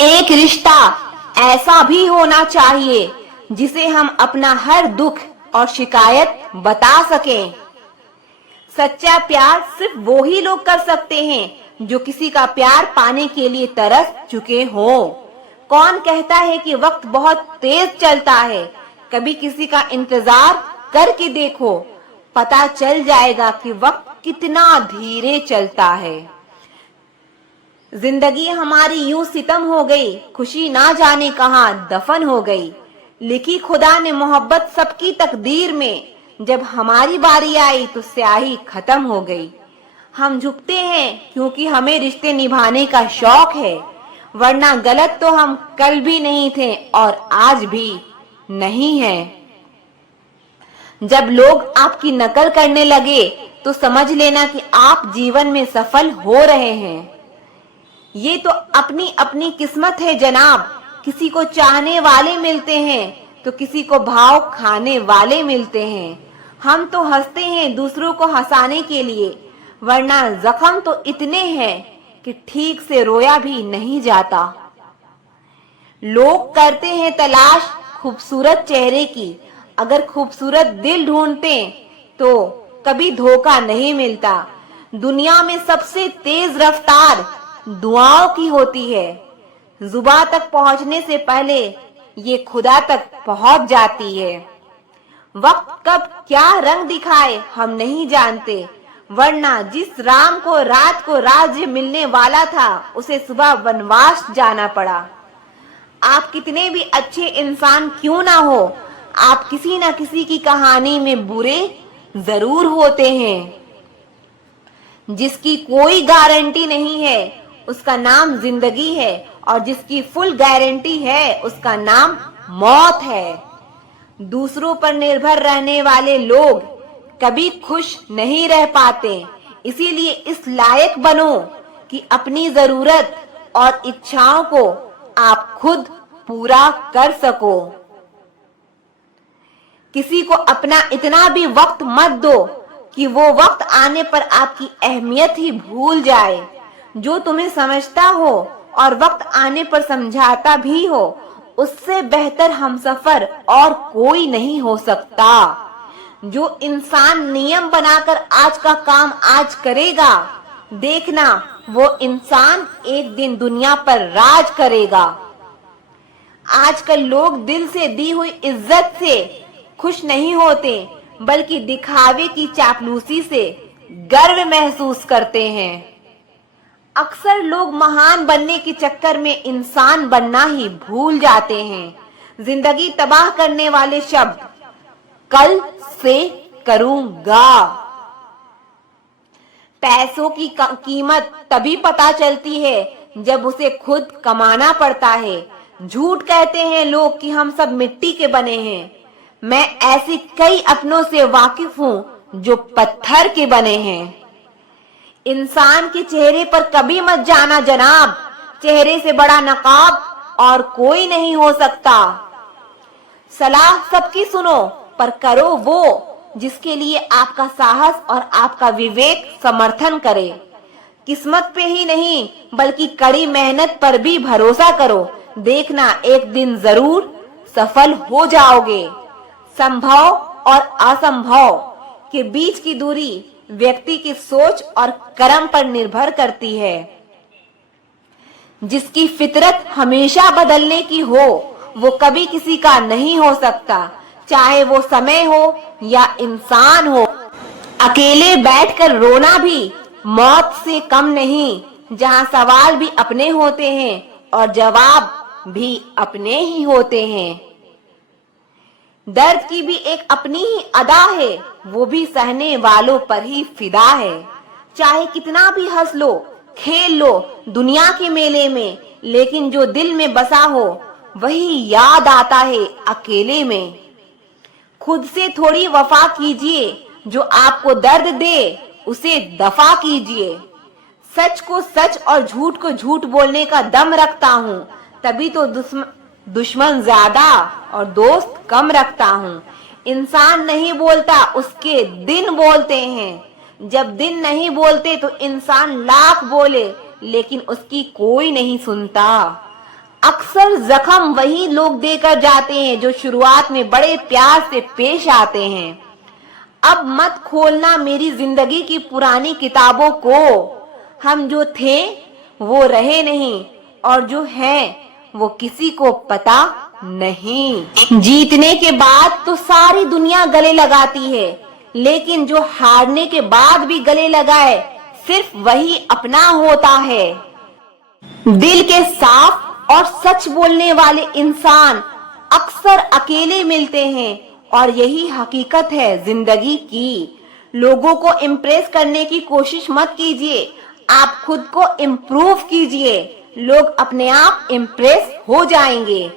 एक रिश्ता ऐसा भी होना चाहिए जिसे हम अपना हर दुख और शिकायत बता सकें। सच्चा प्यार सिर्फ वो ही लोग कर सकते हैं जो किसी का प्यार पाने के लिए तरस चुके हों। कौन कहता है कि वक्त बहुत तेज चलता है? कभी किसी का इंतजार करके देखो, पता चल जाएगा कि वक्त कितना धीरे चलता है। जिंदगी हमारी यूं सितम हो गई, खुशी ना जाने कहां दफन हो गई। लिखी खुदा ने मोहब्बत सबकी तकदीर में, जब हमारी बारी आई तो स्याही खत्म हो गई। हम झुकते हैं क्योंकि हमें रिश्ते निभाने का शौक है, वरना गलत तो हम कल भी नहीं थे और आज भी नहीं है। जब लोग आपकी नकल करने लगे तो समझ लेना कि आप जीवन में सफल हो रहे हैं। ये तो अपनी अपनी किस्मत है जनाब, किसी को चाहने वाले मिलते हैं तो किसी को भाव खाने वाले मिलते हैं। हम तो हंसते हैं दूसरों को हंसाने के लिए, वरना जख्म तो इतने हैं कि ठीक से रोया भी नहीं जाता। लोग करते हैं तलाश खूबसूरत चेहरे की, अगर खूबसूरत दिल ढूंढते तो कभी धोखा नहीं मिलता। दुनिया में सबसे तेज रफ्तार दुआओं की होती है, जुबां तक पहुंचने से पहले ये खुदा तक पहुंच जाती है। वक्त कब क्या रंग दिखाए हम नहीं जानते, वरना जिस राम को रात को राज्य मिलने वाला था उसे सुबह वनवास जाना पड़ा। आप कितने भी अच्छे इंसान क्यों ना हो, आप किसी न किसी की कहानी में बुरे जरूर होते हैं। जिसकी कोई गारंटी नहीं है उसका नाम जिंदगी है, और जिसकी फुल गारंटी है उसका नाम मौत है। दूसरों पर निर्भर रहने वाले लोग कभी खुश नहीं रह पाते, इसीलिए इस लायक बनो कि अपनी जरूरत और इच्छाओं को आप खुद पूरा कर सको। किसी को अपना इतना भी वक्त मत दो कि वो वक्त आने पर आपकी अहमियत ही भूल जाए। जो तुम्हें समझता हो और वक्त आने पर समझाता भी हो, उससे बेहतर हमसफर और कोई नहीं हो सकता। जो इंसान नियम बनाकर आज का काम आज करेगा, देखना वो इंसान एक दिन दुनिया पर राज करेगा। आजकल लोग दिल से दी हुई इज्जत से खुश नहीं होते, बल्कि दिखावे की चापलूसी से गर्व महसूस करते हैं। अक्सर लोग महान बनने के चक्कर में इंसान बनना ही भूल जाते हैं। जिंदगी तबाह करने वाले शब्द कल से करूंगा। पैसों की कीमत तभी पता चलती है जब उसे खुद कमाना पड़ता है। झूठ कहते हैं लोग कि हम सब मिट्टी के बने हैं। मैं ऐसी कई अपनों से वाकिफ हूं जो पत्थर के बने हैं। इंसान के चेहरे पर कभी मत जाना जनाब, चेहरे से बड़ा नकाब और कोई नहीं हो सकता। सलाह सबकी सुनो, पर करो वो जिसके लिए आपका साहस और आपका विवेक समर्थन करे। किस्मत पे ही नहीं बल्कि कड़ी मेहनत पर भी भरोसा करो, देखना एक दिन जरूर सफल हो जाओगे। संभव और असंभव के बीच की दूरी व्यक्ति की सोच और कर्म पर निर्भर करती है। जिसकी फितरत हमेशा बदलने की हो वो कभी किसी का नहीं हो सकता, चाहे वो समय हो या इंसान हो। अकेले बैठकर रोना भी मौत से कम नहीं, जहां सवाल भी अपने होते हैं और जवाब भी अपने ही होते हैं। दर्द की भी एक अपनी ही अदा है, वो भी सहने वालों पर ही फिदा है। चाहे कितना भी हंस लो खेल लो दुनिया के मेले में, लेकिन जो दिल में बसा हो वही याद आता है अकेले में। खुद से थोड़ी वफा कीजिए, जो आपको दर्द दे उसे दफा कीजिए। सच को सच और झूठ को झूठ बोलने का दम रखता हूँ, तभी तो दुश्मन ज्यादा और दोस्त कम रखता हूँ। इंसान नहीं बोलता, उसके दिन बोलते हैं। जब दिन नहीं बोलते तो इंसान लाख बोले, लेकिन उसकी कोई नहीं सुनता। अक्सर जख्म वही लोग देकर जाते हैं जो शुरुआत में बड़े प्यार से पेश आते हैं। अब मत खोलना मेरी जिंदगी की पुरानी किताबों को। हम जो थे वो रहे नहीं, और जो हैं वो किसी को पता नहीं। जीतने के बाद तो सारी दुनिया गले लगाती है, लेकिन जो हारने के बाद भी गले लगाए सिर्फ वही अपना होता है। दिल के साफ और सच बोलने वाले इंसान अक्सर अकेले मिलते हैं, और यही हकीकत है जिंदगी की। लोगों को इम्प्रेस करने की कोशिश मत कीजिए, आप खुद को इम्प्रूव कीजिए। लोग अपने आप इम्प्रेस हो जाएंगे।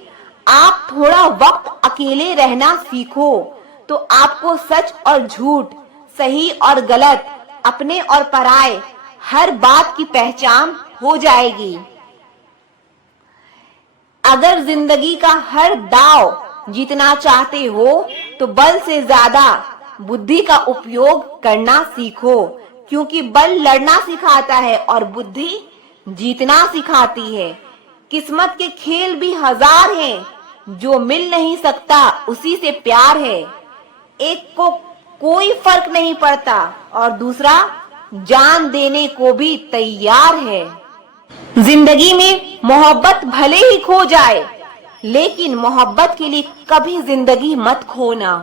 आप थोड़ा वक्त अकेले रहना सीखो तो आपको सच और झूठ, सही और गलत, अपने और पराये हर बात की पहचान हो जाएगी। अगर जिंदगी का हर दाव जीतना चाहते हो तो बल से ज्यादा बुद्धि का उपयोग करना सीखो, क्योंकि बल लड़ना सिखाता है और बुद्धि जीतना सिखाती है। किस्मत के खेल भी हजार हैं, जो मिल नहीं सकता उसी से प्यार है। एक को कोई फर्क नहीं पड़ता और दूसरा जान देने को भी तैयार है। जिंदगी में मोहब्बत भले ही खो जाए, लेकिन मोहब्बत के लिए कभी जिंदगी मत खोना।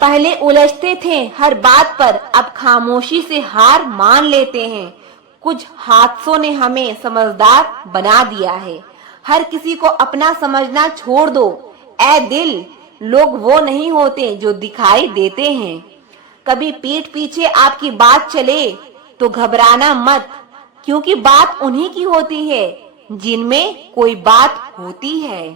पहले उलझते थे हर बात पर, अब खामोशी से हार मान लेते हैं। कुछ हादसों ने हमें समझदार बना दिया है। हर किसी को अपना समझना छोड़ दो। ऐ दिल, लोग वो नहीं होते जो दिखाई देते हैं। कभी पीठ पीछे आपकी बात चले तो घबराना मत, क्योंकि बात उन्हीं की होती है जिनमें कोई बात होती है।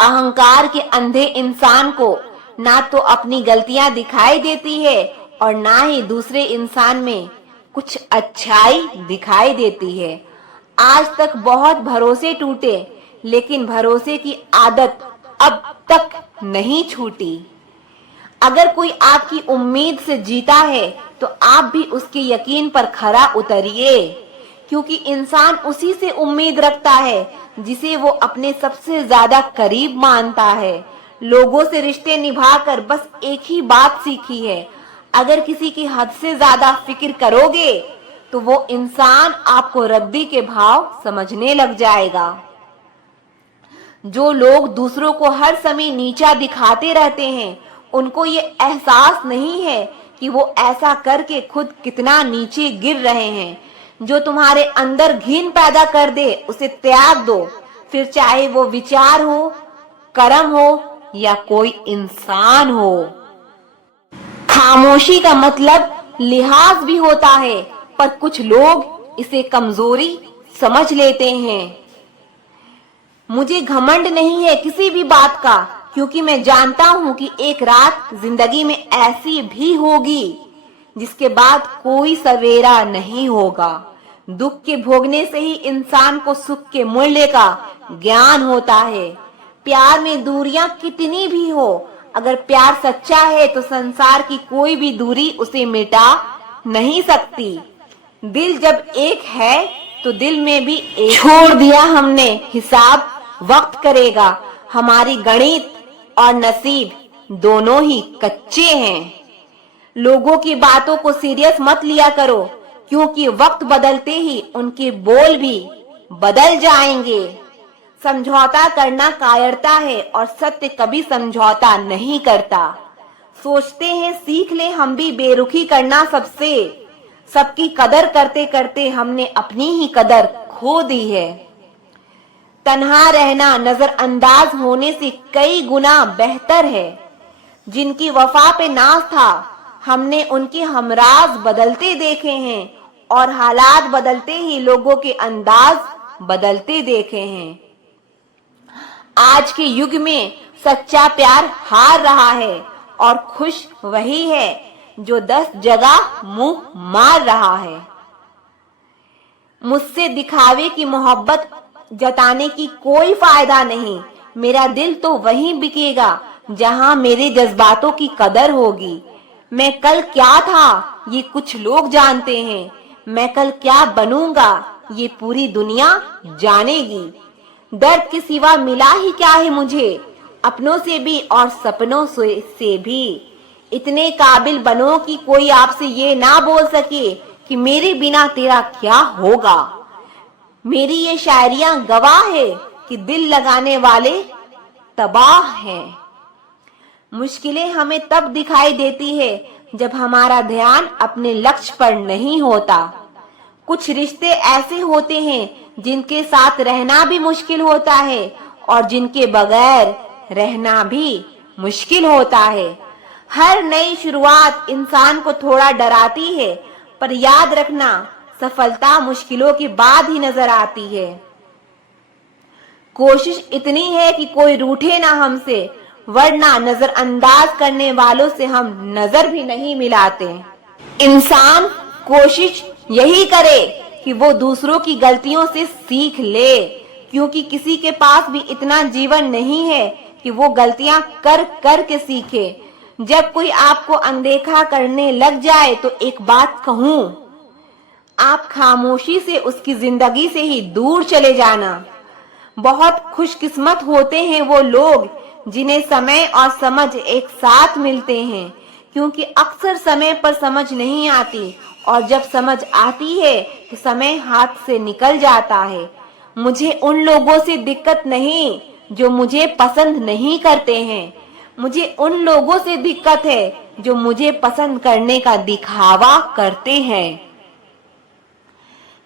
अहंकार के अंधे इंसान को ना तो अपनी गलतियां दिखाई देती है और ना ही दूसरे इंसान में कुछ अच्छाई दिखाई देती है। आज तक बहुत भरोसे टूटे, लेकिन भरोसे की आदत अब तक नहीं छूटी। अगर कोई आपकी उम्मीद से जीता है तो आप भी उसके यकीन पर खरा उतरिए, क्योंकि इंसान उसी से उम्मीद रखता है जिसे वो अपने सबसे ज्यादा करीब मानता है। लोगों से रिश्ते निभाकर बस एक ही बात सीखी है, अगर किसी की हद से ज्यादा फिक्र करोगे तो वो इंसान आपको रद्दी के भाव समझने लग जाएगा। जो लोग दूसरों को हर समय नीचा दिखाते रहते हैं, उनको ये एहसास नहीं है कि वो ऐसा करके खुद कितना नीचे गिर रहे हैं। जो तुम्हारे अंदर घिन पैदा कर दे उसे त्याग दो, फिर चाहे वो विचार हो, कर्म हो या कोई इंसान हो। खामोशी का मतलब लिहाज भी होता है, पर कुछ लोग इसे कमजोरी समझ लेते हैं। मुझे घमंड नहीं है किसी भी बात का, क्योंकि मैं जानता हूं कि एक रात जिंदगी में ऐसी भी होगी जिसके बाद कोई सवेरा नहीं होगा। दुख के भोगने से ही इंसान को सुख के मूल्य का ज्ञान होता है। प्यार में दूरियां कितनी भी हो, अगर प्यार सच्चा है तो संसार की कोई भी दूरी उसे मिटा नहीं सकती। दिल जब एक है तो दिल में भी एक। छोड़ दिया हमने हिसाब वक्त करेगा, हमारी गणित और नसीब दोनों ही कच्चे हैं। लोगों की बातों को सीरियस मत लिया करो, क्योंकि वक्त बदलते ही उनके बोल भी बदल जाएंगे। समझौता करना कायरता है और सत्य कभी समझौता नहीं करता। सोचते हैं सीख ले हम भी बेरुखी करना सबसे, सबकी कदर करते करते हमने अपनी ही कदर खो दी है। तन्हा रहना नजरअंदाज होने से कई गुना बेहतर है। जिनकी वफा पे नाज था, हमने उनके हमराज बदलते देखे हैं, और हालात बदलते ही लोगों के अंदाज बदलते देखे हैं। आज के युग में सच्चा प्यार हार रहा है और खुश वही है जो 10 जगह मुंह मार रहा है। मुझसे दिखावे की मोहब्बत जताने की कोई फायदा नहीं। मेरा दिल तो वहीं बिकेगा जहां मेरे जज्बातों की कदर होगी। मैं कल क्या था ये कुछ लोग जानते हैं, मैं कल क्या बनूंगा ये पूरी दुनिया जानेगी। दर्द के सिवा मिला ही क्या है मुझे, अपनों से भी और सपनों से भी। इतने काबिल बनो कि कोई आपसे ये ना बोल सके कि मेरे बिना तेरा क्या होगा। मेरी ये शायरियां गवाह है कि दिल लगाने वाले तबाह हैं। मुश्किलें हमें तब दिखाई देती है जब हमारा ध्यान अपने लक्ष्य पर नहीं होता। कुछ रिश्ते ऐसे होते हैं जिनके साथ रहना भी मुश्किल होता है और जिनके बगैर रहना भी मुश्किल होता है। हर नई शुरुआत इंसान को थोड़ा डराती है, पर याद रखना सफलता मुश्किलों के बाद ही नजर आती है। कोशिश इतनी है कि कोई रूठे ना हमसे, वरना नजरअंदाज करने वालों से हम नजर भी नहीं मिलाते। इंसान कोशिश यही करे कि वो दूसरों की गलतियों से सीख ले, क्योंकि किसी के पास भी इतना जीवन नहीं है कि वो गलतियां कर कर के सीखे। जब कोई आपको अनदेखा करने लग जाए तो एक बात कहूं, आप खामोशी से उसकी जिंदगी से ही दूर चले जाना। बहुत खुशकिस्मत होते हैं वो लोग जिन्हें समय और समझ एक साथ मिलते हैं, क्योंकि अक्सर समय पर समझ नहीं आती और जब समझ आती है तो समय हाथ से निकल जाता है। मुझे उन लोगों से दिक्कत नहीं जो मुझे पसंद नहीं करते हैं, मुझे उन लोगों से दिक्कत है जो मुझे पसंद करने का दिखावा करते हैं।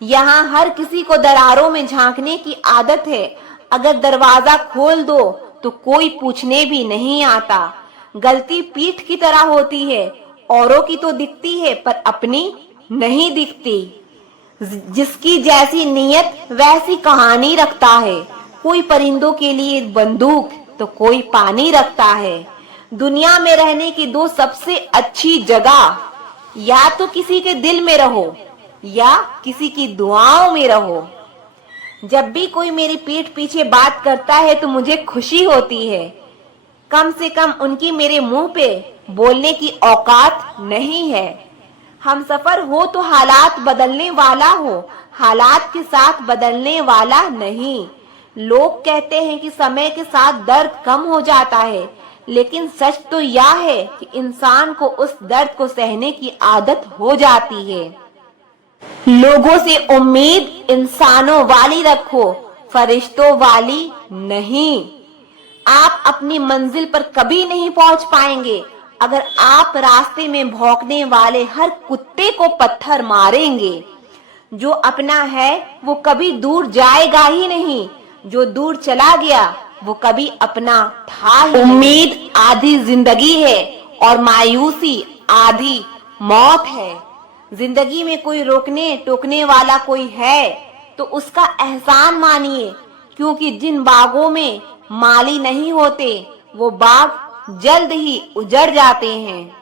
यहाँ हर किसी को दरारों में झांकने की आदत है। अगर दरवाजा खोल दो तो कोई पूछने भी नहीं आता। गलती पीठ की तरह होती है, औरों की तो दिखती है पर अपनी नहीं दिखती। जिसकी जैसी नीयत वैसी कहानी रखता है। कोई परिंदों के लिए बंदूक तो कोई पानी रखता है। दुनिया में रहने की दो सबसे अच्छी जगह, या तो किसी के दिल में रहो या किसी की दुआओं में रहो। जब भी कोई मेरी पीठ पीछे बात करता है तो मुझे खुशी होती है। कम से कम उनकी मेरे मुंह पे बोलने की औकात नहीं है। हम सफर हो तो हालात बदलने वाला हो, हालात के साथ बदलने वाला नहीं। लोग कहते हैं कि समय के साथ दर्द कम हो जाता है, लेकिन सच तो यह है कि इंसान को उस दर्द को सहने की आदत हो जाती है। लोगों से उम्मीद इंसानों वाली रखो, फरिश्तों वाली नहीं। आप अपनी मंजिल पर कभी नहीं पहुंच पाएंगे अगर आप रास्ते में भौंकने वाले हर कुत्ते को पत्थर मारेंगे। जो अपना है वो कभी दूर जाएगा ही नहीं, जो दूर चला गया वो कभी अपना था ही। उम्मीद आधी जिंदगी है और मायूसी आधी मौत है। जिंदगी में कोई रोकने टोकने वाला कोई है तो उसका एहसान मानिए, क्योंकि जिन बागों में माली नहीं होते वो बाग जल्द ही उजड़ जाते हैं।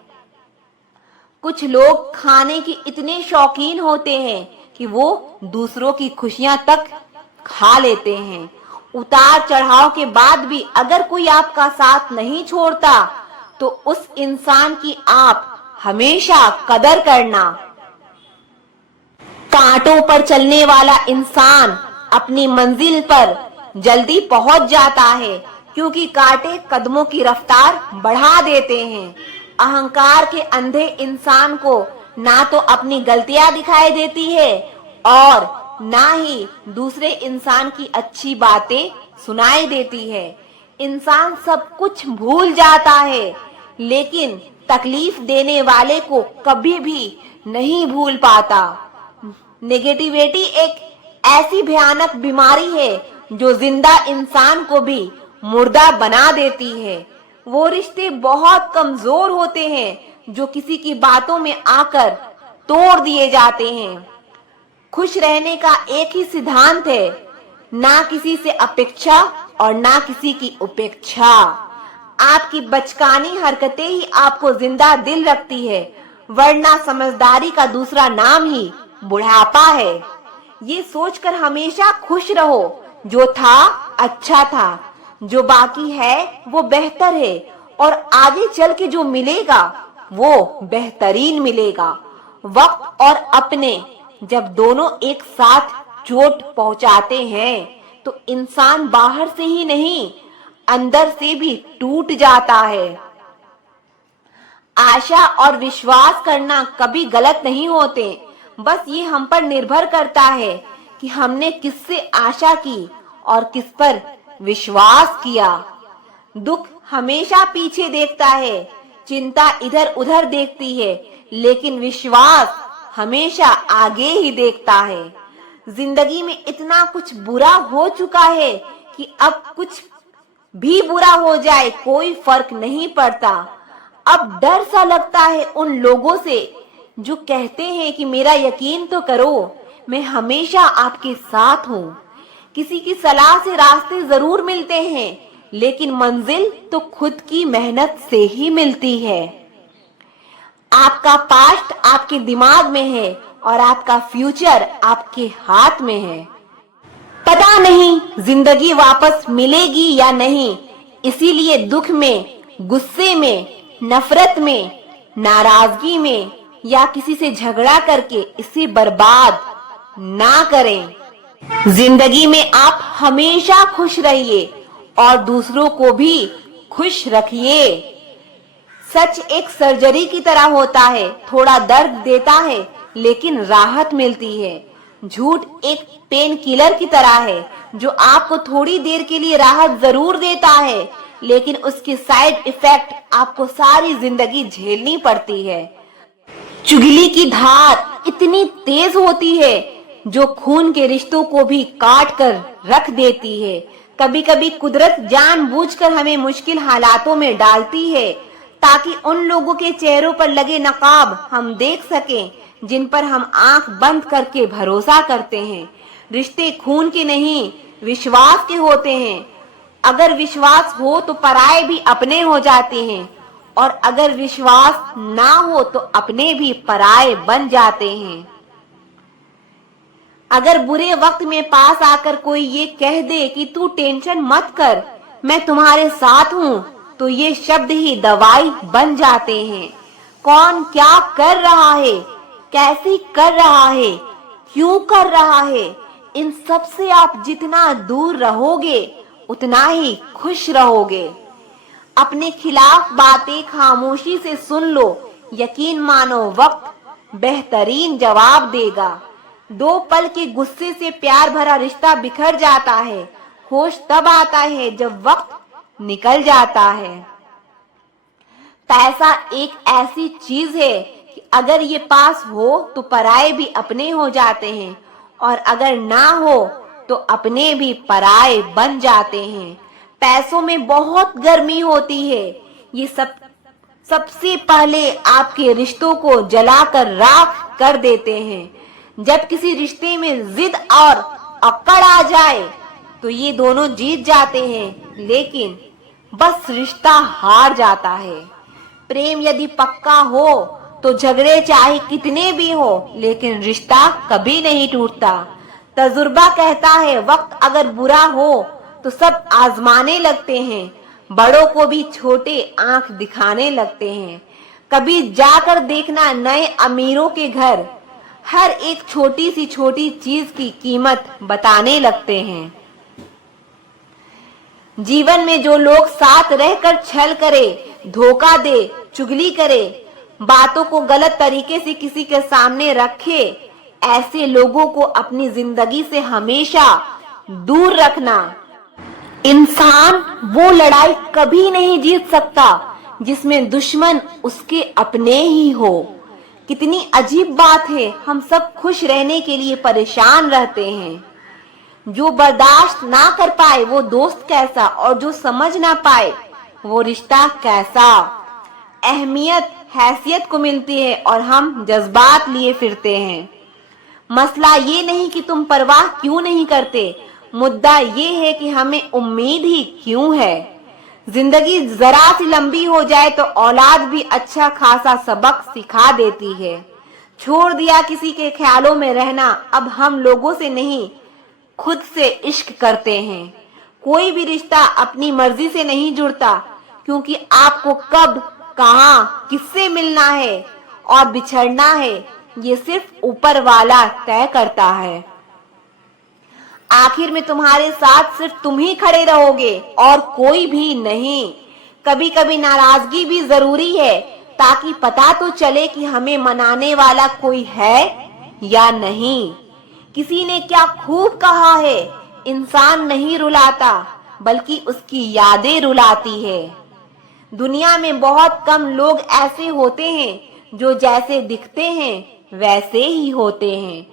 कुछ लोग खाने के इतने शौकीन होते हैं कि वो दूसरों की खुशियां तक खा लेते हैं। उतार चढ़ाव के बाद भी अगर कोई आपका साथ नहीं छोड़ता तो उस इंसान की आप हमेशा कदर करना। कांटों पर चलने वाला इंसान अपनी मंजिल पर जल्दी पहुंच जाता है, क्योंकि कांटे कदमों की रफ्तार बढ़ा देते हैं। अहंकार के अंधे इंसान को ना तो अपनी गलतियां दिखाई देती है और ना ही दूसरे इंसान की अच्छी बातें सुनाई देती है। इंसान सब कुछ भूल जाता है, लेकिन तकलीफ देने वाले को कभी भी नहीं भूल पाता। नेगेटिविटी एक ऐसी भयानक बीमारी है जो जिंदा इंसान को भी मुर्दा बना देती है। वो रिश्ते बहुत कमजोर होते हैं जो किसी की बातों में आकर तोड़ दिए जाते हैं। खुश रहने का एक ही सिद्धांत है, ना किसी से अपेक्षा और ना किसी की उपेक्षा। आपकी बचकानी हरकतें ही आपको जिंदा दिल रखती है, वरना समझदारी का दूसरा नाम ही बुढ़ापा है। ये सोचकर हमेशा खुश रहो, जो था अच्छा था, जो बाकी है वो बेहतर है और आगे चल के जो मिलेगा वो बेहतरीन मिलेगा। वक्त और अपने जब दोनों एक साथ चोट पहुंचाते हैं तो इंसान बाहर से ही नहीं, अंदर से भी टूट जाता है। आशा और विश्वास करना कभी गलत नहीं होते, बस ये हम पर निर्भर करता है कि हमने किससे आशा की और किस पर विश्वास किया। दुख हमेशा पीछे देखता है, चिंता इधर उधर देखती है, लेकिन विश्वास हमेशा आगे ही देखता है। जिंदगी में इतना कुछ बुरा हो चुका है कि अब कुछ भी बुरा हो जाए कोई फर्क नहीं पड़ता। अब डर सा लगता है उन लोगों से जो कहते हैं कि मेरा यकीन तो करो, मैं हमेशा आपके साथ हूँ। किसी की सलाह से रास्ते जरूर मिलते हैं, लेकिन मंजिल तो खुद की मेहनत से ही मिलती है। आपका पास्ट आपके दिमाग में है और आपका फ्यूचर आपके हाथ में है। पता नहीं जिंदगी वापस मिलेगी या नहीं, इसीलिए दुख में, गुस्से में, नफरत में, नाराजगी में या किसी से झगड़ा करके इसे बर्बाद ना करें। जिंदगी में आप हमेशा खुश रहिए और दूसरों को भी खुश रखिए। सच एक सर्जरी की तरह होता है, थोड़ा दर्द देता है लेकिन राहत मिलती है। झूठ एक पेन किलर की तरह है जो आपको थोड़ी देर के लिए राहत जरूर देता है, लेकिन उसके साइड इफेक्ट आपको सारी जिंदगी झेलनी पड़ती है। चुगली की धार इतनी तेज होती है जो खून के रिश्तों को भी काट कर रख देती है। कभी कभी कुदरत जानबूझकर हमें मुश्किल हालातों में डालती है ताकि उन लोगों के चेहरों पर लगे नकाब हम देख सकें जिन पर हम आंख बंद करके भरोसा करते हैं। रिश्ते खून के नहीं, विश्वास के होते हैं। अगर विश्वास हो तो पराये भी अपने हो जाते हैं, और अगर विश्वास ना हो तो अपने भी पराये बन जाते हैं। अगर बुरे वक्त में पास आकर कोई ये कह दे कि तू टेंशन मत कर, मैं तुम्हारे साथ हूँ, तो ये शब्द ही दवाई बन जाते हैं। कौन क्या कर रहा है, कैसे कर रहा है, क्यों कर रहा है, इन सब से आप जितना दूर रहोगे उतना ही खुश रहोगे। अपने खिलाफ बातें खामोशी से सुन लो, यकीन मानो वक्त बेहतरीन जवाब देगा। दो पल के गुस्से से प्यार भरा रिश्ता बिखर जाता है। होश तब आता है जब वक्त निकल जाता है। पैसा एक ऐसी चीज है कि अगर ये पास हो तो पराये भी अपने हो जाते हैं, और अगर ना हो तो अपने भी पराये बन जाते हैं। पैसों में बहुत गर्मी होती है, ये सबसे पहले आपके रिश्तों को जलाकर राख कर देते हैं। जब किसी रिश्ते में जिद और अकड़ आ जाए तो ये दोनों जीत जाते हैं, लेकिन बस रिश्ता हार जाता है। प्रेम यदि पक्का हो तो झगड़े चाहे कितने भी हो, लेकिन रिश्ता कभी नहीं टूटता। तजुर्बा कहता है वक्त अगर बुरा हो तो सब आजमाने लगते हैं, बड़ों को भी छोटे आंख दिखाने लगते हैं। कभी जाकर देखना नए अमीरों के घर, हर एक छोटी सी छोटी चीज की कीमत बताने लगते हैं। जीवन में जो लोग साथ रहकर छल करे, धोखा दे, चुगली करे, बातों को गलत तरीके से किसी के सामने रखे, ऐसे लोगों को अपनी जिंदगी से हमेशा दूर रखना। इंसान वो लड़ाई कभी नहीं जीत सकता जिसमें दुश्मन उसके अपने ही हो। कितनी अजीब बात है, हम सब खुश रहने के लिए परेशान रहते हैं। जो बर्दाश्त ना कर पाए वो दोस्त कैसा, और जो समझ ना पाए वो रिश्ता कैसा। अहमियत हैसियत को मिलती है और हम जज्बात लिए फिरते हैं। मसला ये नहीं कि तुम परवाह क्यों नहीं करते, मुद्दा ये है कि हमें उम्मीद ही क्यों है। जिंदगी जरा सी लंबी हो जाए तो औलाद भी अच्छा खासा सबक सिखा देती है। छोड़ दिया किसी के ख्यालों में रहना, अब हम लोगों से नहीं खुद से इश्क करते हैं। कोई भी रिश्ता अपनी मर्जी से नहीं जुड़ता, क्योंकि आपको कब, कहाँ, किससे मिलना है और बिछड़ना है ये सिर्फ ऊपर वाला तय करता है। आखिर में तुम्हारे साथ सिर्फ तुम ही खड़े रहोगे और कोई भी नहीं। कभी कभी नाराजगी भी जरूरी है, ताकि पता तो चले कि हमें मनाने वाला कोई है या नहीं। किसी ने क्या खूब कहा है, इंसान नहीं रुलाता बल्कि उसकी यादें रुलाती है। दुनिया में बहुत कम लोग ऐसे होते हैं जो जैसे दिखते हैं वैसे ही होते हैं।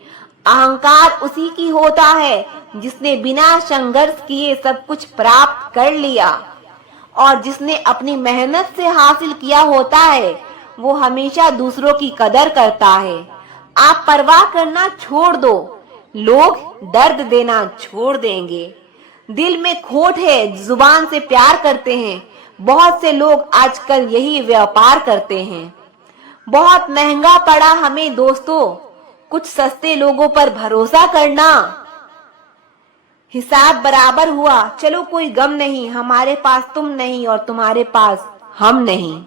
अहंकार उसी की होता है जिसने बिना संघर्ष किए सब कुछ प्राप्त कर लिया, और जिसने अपनी मेहनत से हासिल किया होता है वो हमेशा दूसरों की कदर करता है। आप परवाह करना छोड़ दो, लोग दर्द देना छोड़ देंगे। दिल में खोट है, जुबान से प्यार करते हैं। बहुत से लोग आजकल यही व्यापार करते हैं। बहुत महंगा पड़ा हमें दोस्तों कुछ सस्ते लोगों पर भरोसा करना। हिसाब बराबर हुआ, चलो कोई गम नहीं, हमारे पास तुम नहीं और तुम्हारे पास हम नहीं।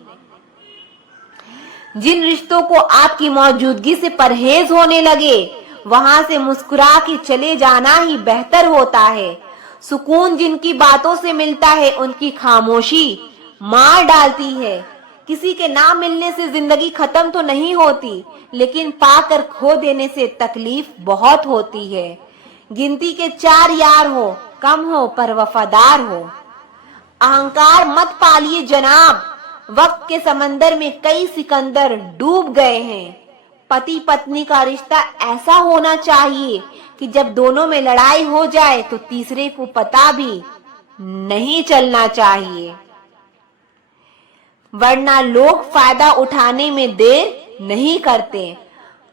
जिन रिश्तों को आपकी मौजूदगी से परहेज होने लगे, वहां से मुस्कुरा के चले जाना ही बेहतर होता है। सुकून जिनकी बातों से मिलता है, उनकी खामोशी मार डालती है। किसी के ना मिलने से जिंदगी खत्म तो नहीं होती, लेकिन पाकर खो देने से तकलीफ बहुत होती है। गिनती के 4 यार हो, कम हो पर वफादार हो। अहंकार मत पालिए जनाब, वक्त के समंदर में कई सिकंदर डूब गए हैं। पति पत्नी का रिश्ता ऐसा होना चाहिए कि जब दोनों में लड़ाई हो जाए तो तीसरे को पता भी नहीं चलना चाहिए, वरना लोग फायदा उठाने में देर नहीं करते।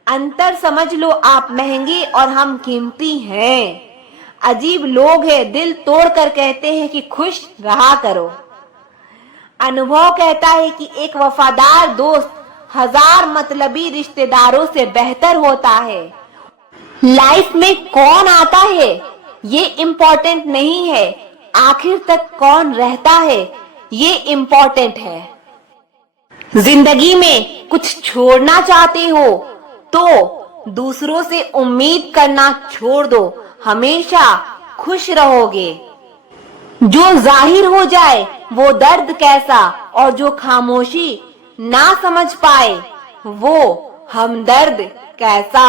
अंतर समझ लो, आप महंगे और हम कीमती हैं। अजीब लोग हैं, दिल तोड़कर कहते हैं कि खुश रहा करो। अनुभव कहता है कि एक वफादार दोस्त 1000 मतलबी रिश्तेदारों से बेहतर होता है। लाइफ में कौन आता है ये इम्पोर्टेंट नहीं है, आखिर तक कौन रहता है ये इम्पोर्टेंट है। जिंदगी में कुछ छोड़ना चाहते हो तो दूसरों से उम्मीद करना छोड़ दो, हमेशा खुश रहोगे। जो जाहिर हो जाए वो दर्द कैसा, और जो खामोशी ना समझ पाए वो हमदर्द कैसा।